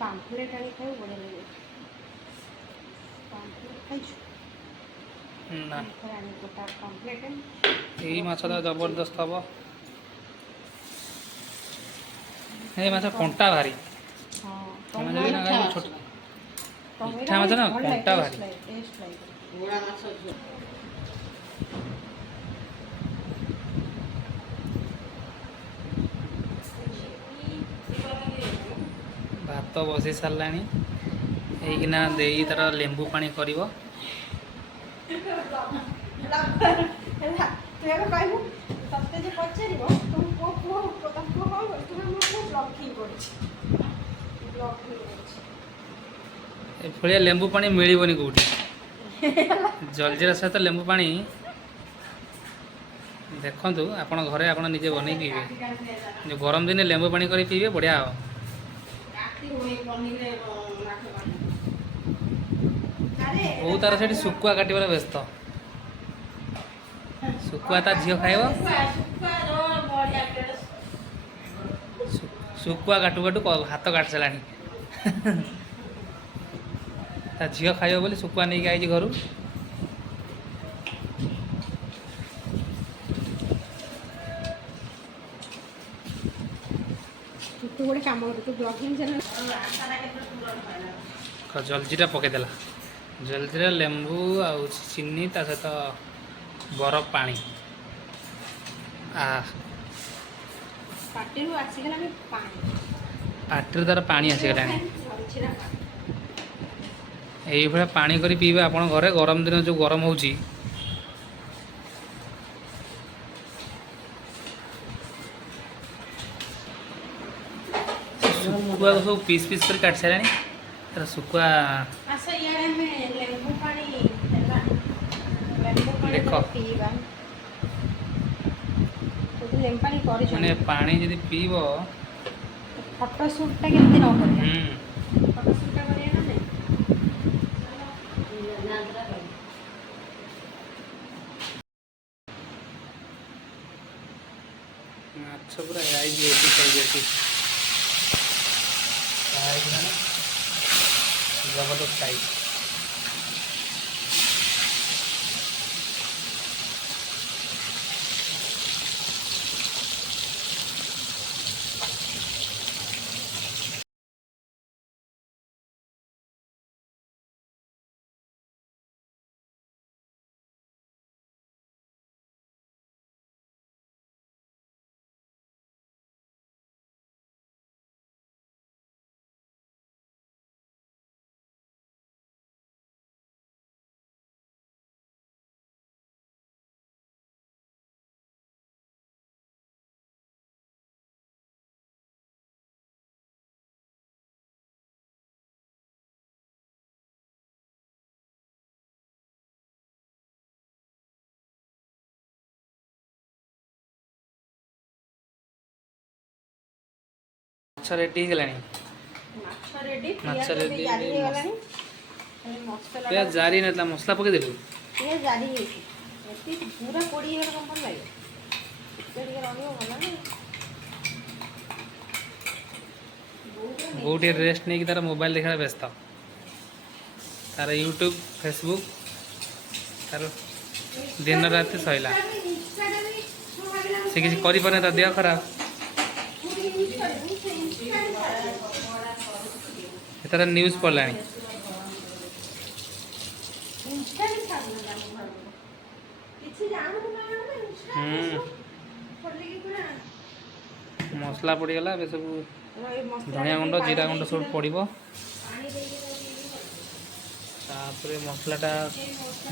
Pamphlet आनी खाऊ बढ़िया लगे। पाम्पलेट खाइछु ना आनी गोटा पाम्पलेट यही माछ तो जबरदस्त हम ये माछ कंटा भारी हाँ तुम जब ना खाइब छोट मिठा माछ ना कंटा भारी टेस्ट लागे घोड़ा माछ झोल भात बसी सारा ହେଇକିନା ଦେଇ ତାର ଲେମ୍ବୁ ପାଣି କରିବ। ଏଭଳିଆ ଲେମ୍ବୁ ପାଣି ମିଳିବନି କେଉଁଠି। ଜଲଜିରା ସହିତ ଲେମ୍ବୁ ପାଣି ଦେଖନ୍ତୁ ଆପଣ ଘରେ ଆପଣ ନିଜେ ବନେଇ ପିଇବେ। ଯେଉଁ ଗରମ ଦିନେ ଲେମ୍ବୁ ପାଣି କରି ପିଇବେ ବଢ଼ିଆ ହେବ। ବୋଉ ତାର ସେଠି ଶୁଖୁଆ କାଟିବାରେ ବ୍ୟସ୍ତ। ଶୁଖୁଆ ତା ଝିଅ ଖାଇବ। ଶୁଖୁଆ କାଟୁ କାଟୁ ହାତ କାଟି ସାରିଲାଣି। ତା ଝିଅ ଖାଇବ ବୋଲି ଶୁଖୁଆ ନେଇକି ଆଇଛି ଘରୁ। ତୁ ଗୋଟେ କାମ କର ତୁ ବ୍ଲଗିଂ ଚ୍ୟାନେଲ ଜଲଜିରା ପକେଇଦେଲା। ଜଲଜିରା ଲେମ୍ବୁ ଆଉ ଚିନି ତା ସହିତ ବରଫ ପାଣି ପାଟିରୁ ଆସିଗଲାଣି ପାଣି ପାଟିରୁ ତାର ପାଣି ଆସିଗଲାଣି। এইভাবে ପାଣି କରି ପିଇବେ ଆପଣ ଘରେ। ଗରମ ଦିନ ଯେଉଁ ଗରମ ହେଉଛି ଶୁଖୁଆକୁ ସବୁ ପିସ୍ ପିସ୍ କରି କାଟି ସାରିଲାଣି। ତାର ଶୁଖୁଆ ଦେଖ ମାନେ ପାଣି ଯଦି ପିଇବ ଫଟୋ ସୁଟ୍ଟା କେମିତି ନ କରିବା ଫଟୋ ସୁଟ୍ଟା କରିବା ନା ନାହିଁ। ମାଛ ପୁରା ଯାଇଛି ଏଠି ଖାଇଯାଇଛି ଜବରଦସ୍ତ ଖାଇଛି। ମାଛ ରେଡ଼ି ହେଇଗଲାଣି। ମାଛ ରେଡ଼ି ପିଆଜ ଜାରି ନଥିଲା ମସଲା ପକେଇଦେଲୁ। ପୁରା ପୋଡ଼ି ହେଇଗଲେ କ'ଣ ଭଲ ଲାଗେ। ଟିକେ ରହିବ ଭଲ ନା। ବୋଉ ଟିକେ ରେଷ୍ଟ ନେଇକି ତାର ମୋବାଇଲ ଦେଖିବାରେ ବ୍ୟସ୍ତ। ତାର ୟୁଟ୍ୟୁବ ଫେସବୁକ୍ ତାର दिन राति सैला से किसी करें तो देह खराब तार न्यूज पढ़ला मसला पड़गला सब धनिया गुंड जीरा गुंड सब पड़ो मसलाटा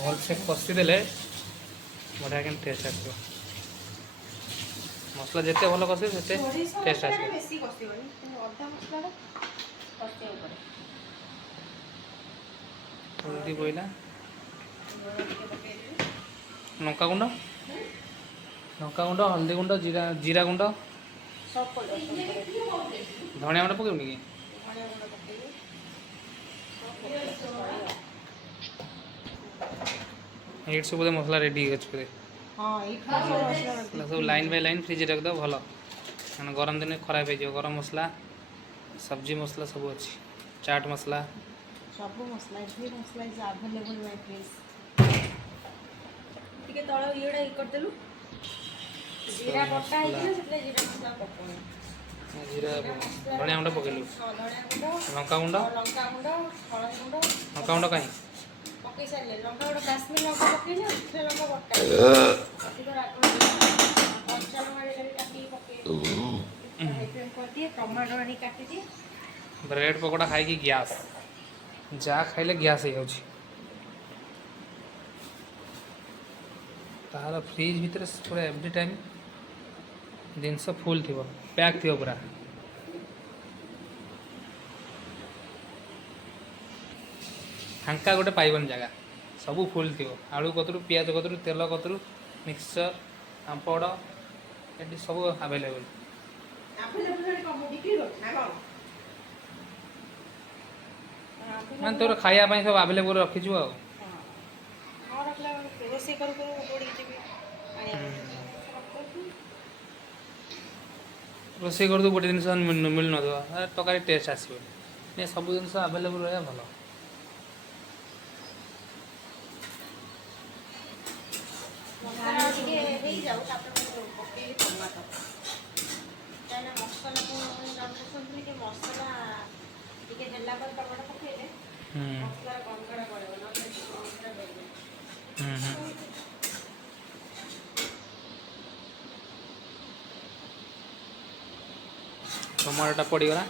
भल से कषिदेले बढ़िया के टेस्ट आस मसला जिते भल कषे टेस्ट आस हल्दी पड़ा लंका गुंड हल्दी गुंड जीरा जीरा गुंड धनिया गुंड पकेबनी कि एट सब मसला रेडी अच्छे सब लाइन बाय लाइन फ्रिज रखद भल गरम दिन खराब हो गरम मसला सब्जी मसला सब अच्छी। चाट मसला सब मसला इडली मसला इज अवेलेबल माय प्लेस टिके तळ इडा इ करदेलु जीरा बटा ହେଇଥିଲା ସେଥିରେ जीरा मसला पकोनी जीरा धनिया गुंड पकेलु लंका गुंड हळदी गुंड लंका गुंड कहीं पकई सारे लंका गुंड काश्मीर लंका पकईले उठे लंका बटा अधिक राग कच्चा लंका काटी पकई कर दिए टमाटो आनी काटी दिए ब्रेड पकोड़ा खाई कि गैस जा खाइले गैस हो जाଉଛି तार फ्रिज भितर पूरा एवरी टाइम जिनस फुल थी पैक थी पूरा फांका गोटे पाइबन जगह सब फुल थी आलू कतरू पियाज कतरू तेल कतरू मिक्सचर पापड़ ये सब अवेलेबल मैं तोर खाया सब अवेलेबल रखीचु आ रोषेई करू करू गोड़ी जीवी रोषेई कर गोटे जिन मिल न तकारी टेस्ट आसो सब जिन अवेलेबल रहा भल टमाटोटा पड़गला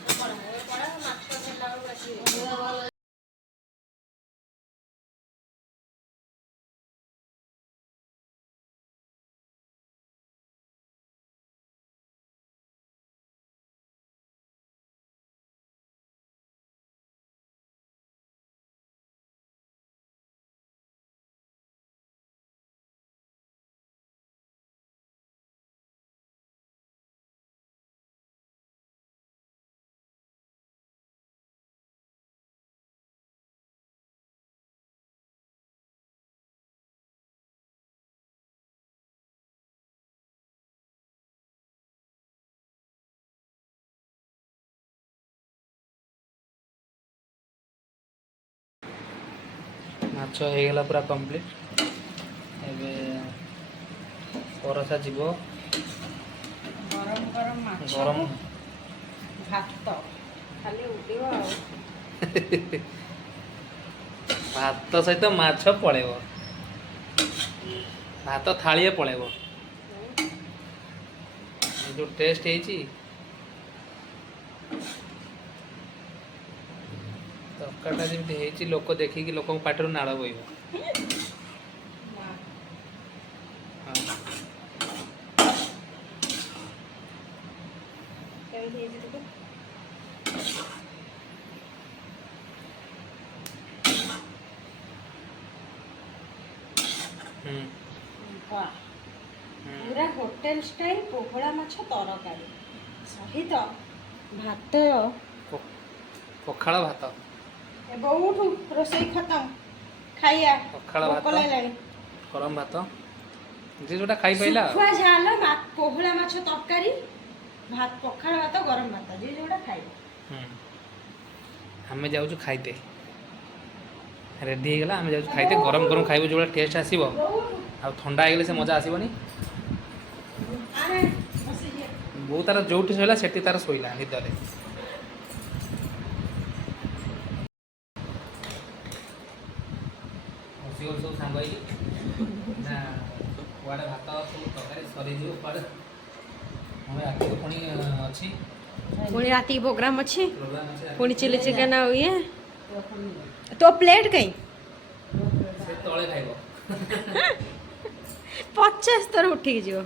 माछ होगला पूरा कंप्लीट एबे परसा जीव गरम गरम माछ गरम भात खाली उडियो भात सहित माछ पड़ेब भात थाली पड़ेब जो टेस्ट है तरकारीटा जमी लोक देखिकी लोक पाटर नाड़ बोब पूरा होटेल स्टाइल पोहड़ा माछ तरकारी सहित भात पखाड़ भात बहुठू रोषेई खत्म खाइया पखाड़ भात गरम भात जे जोटा खाई पाइला सुखुआ झाल पोहड़ा माछ तरकारी भात पखाड़ भात गरम भात जे जोटा खाइबा हमें जाऊँ खाइते रेडी होगा आम जाऊँ खाइते गरम गरम खाइबो जो टेस्ट आसीबो आ ठंडा हो से मजा आसबनी बो तार जो शोला से तार शोला निदरे सब सांग ना कुआड़े भात सब तरकारी सरी कुआड़े हमें रात को पुणी अच्छी पुणी राति प्रोग्राम अच्छी प्रोग्राम पुणी चिली चिकेन आ ये तो प्लेट कहीं से तले खाइबो 50 तर उठिक जीव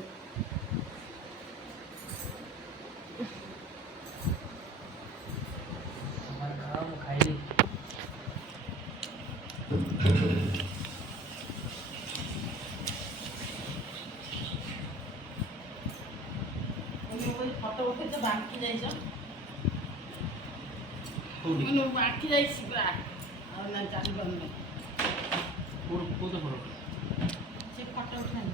खाइली ফটো উঠে তো বাকি যাইছ কোন বাকি যাইছি পুরা আর না জানি বন্ধ কোন ফটো সে ফটো উঠানি